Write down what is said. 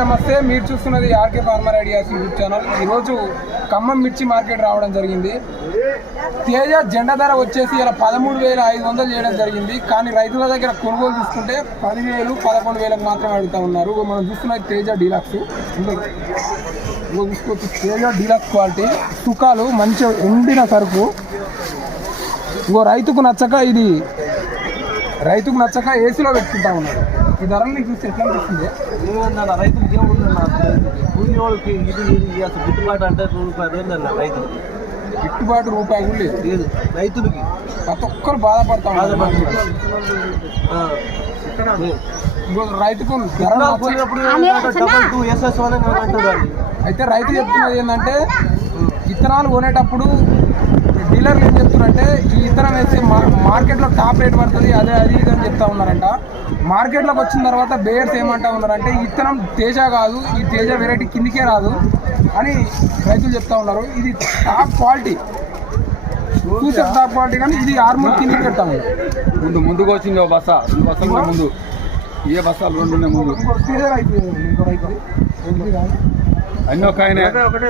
నమస్తే. మీరు చూస్తున్నది RK farmer ideas YouTube channel. ఈరోజు ఖమ్మం మిర్చి మార్కెట్ రావడం జరిగింది. తేజ జెండా ధర వచ్చేసి ఇలా 13,500 చేయడం జరిగింది. కానీ రైతుల దగ్గర కొనుగోలు తీసుకుంటే 10,000, 11,000 మాత్రమే అడుగుతూ ఉన్నారు. మనం చూస్తున్నది తేజ డీలక్స్. చూసుకోవచ్చు, తేజ డీలక్స్ క్వాలిటీ సుఖాలు, మంచిగా ఎండిన సరుకు. రైతుకు నచ్చక ఏసీలో పెట్టుకుంటా ఉన్నారు. ఈ ధరలు నీకు చూస్తే ఎట్లా అనిపిస్తుంది? రైతులకి కూలి వాళ్ళకి ఇది అసలు గిట్టుబాటు అంటే రూపాయలు రైతు గిట్టుబాటు రూపాయలు లేదు రైతులకి. ప్రతి ఒక్కరు బాధపడతా ఉన్నారు. రైతుకు అయితే రైతు చెప్తున్నది ఏంటంటే, విత్తనాలు కొనేటప్పుడు డీలర్లు ఏం చెప్తున్నారంటే, ఈ విత్తనం వేస్తే మార్కెట్లో టాప్ రేట్ పడుతుంది, అది ఇది అని చెప్తా ఉన్నారంట. మార్కెట్లోకి వచ్చిన తర్వాత బేయర్స్ ఏమంటా ఉన్నారంటే, ఈ విత్తనం తేజ కాదు, ఈ తేజ వెరైటీ కిందికే రాదు అని రైతులు చెప్తా ఉన్నారు. ఇది టాప్ క్వాలిటీ, చూసే టాప్ క్వాలిటీ, కానీ ఇది ఆర్మూర్ కిందికి పెడతా ఉంది. ముందుకు వచ్చింది ఓ బస్సా, బస్సా ముందు ఏ బస్సాలు రెండు ఉన్నాయి ముందు. అన్నీ ఒక ఆయన ఒకటే